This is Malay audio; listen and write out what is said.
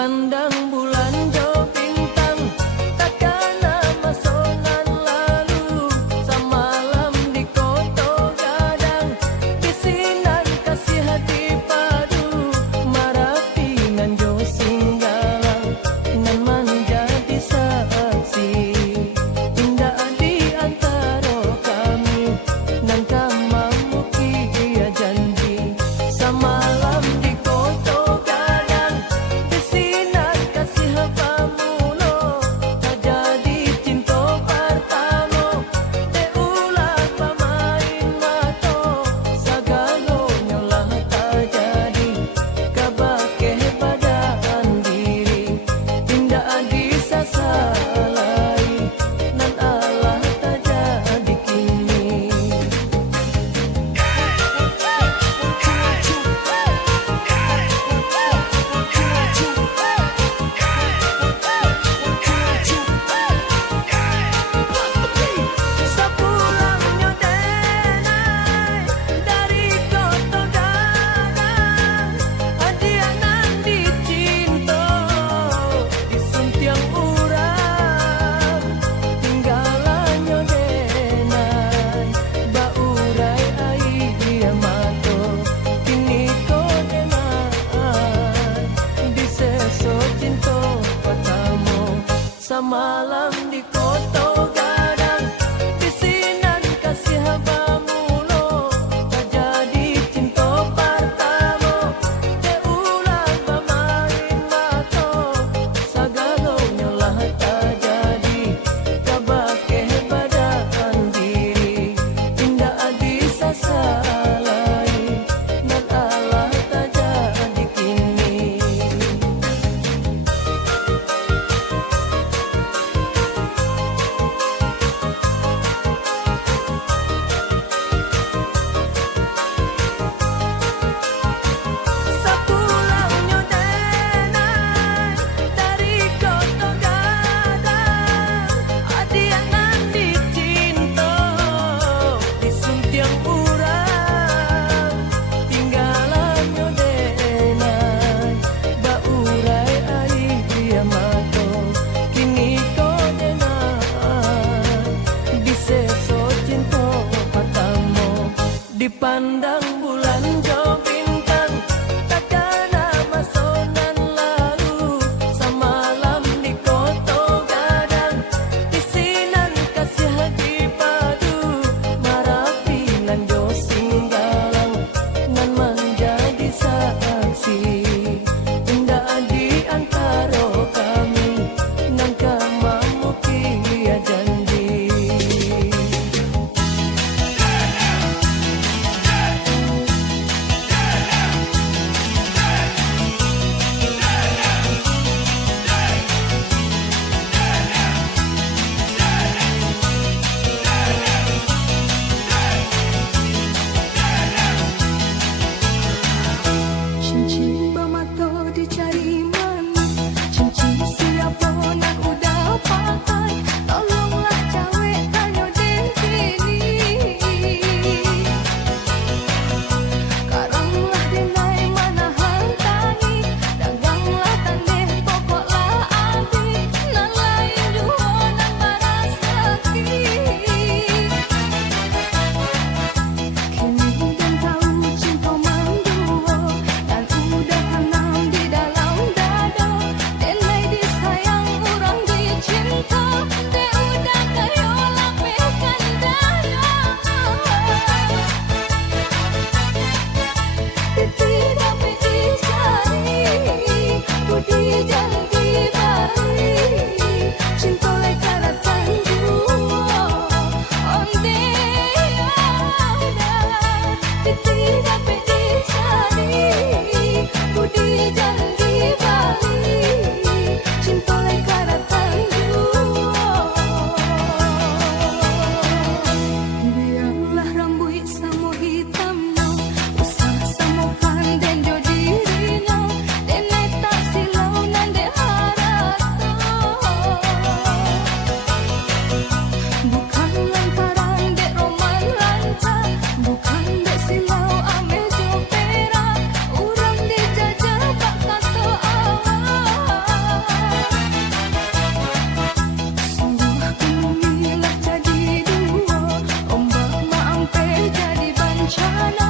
Dipandang bulan jo bintang, takkan masongan lalu. Samalam di koto gadang, bisinan kasih hati padu. Marapinan jo singgalang, nan menjadi saksi. Indah di antara kami, nan kamamuki ia janji. Samalam di koto gadang, bisinan kasih pamulo. Tak jadi cinta pertama, deulah pemain mato. Sagalonya lah tak jadi, kabake badan diri. Tindak disasalai, nan Allah tak jadi kini. Sepulangnya denai dari koto gadang, adianan dicinta disuntiang urang. Tinggalannya denai baurai ai dia mato. Kini ko denai diseso cinta pertama. Samalam di koto gadang, bisinan kasih pamulo. Tak jadi cinta pertama, deulah pemain mato. Sagalonya lah tak jadi, kabake badan diri. Indah disasalai, nan Allah tak jadi kini. Sepulangnya denai dari koto gadang, adianan dicinta disuntiang urang. Tinggalannya denai baurai ai dia mato. Kini ko denai diseso cinta pertama. Dipandang bulan jo bintang, takkan masonan lalu. Samalam di koto gadang, bisinan kasih hati padu. Marapinan jo singgalang, nan menjadi saksi. Indah di antara kami, nan kamamuki ia janji. bencana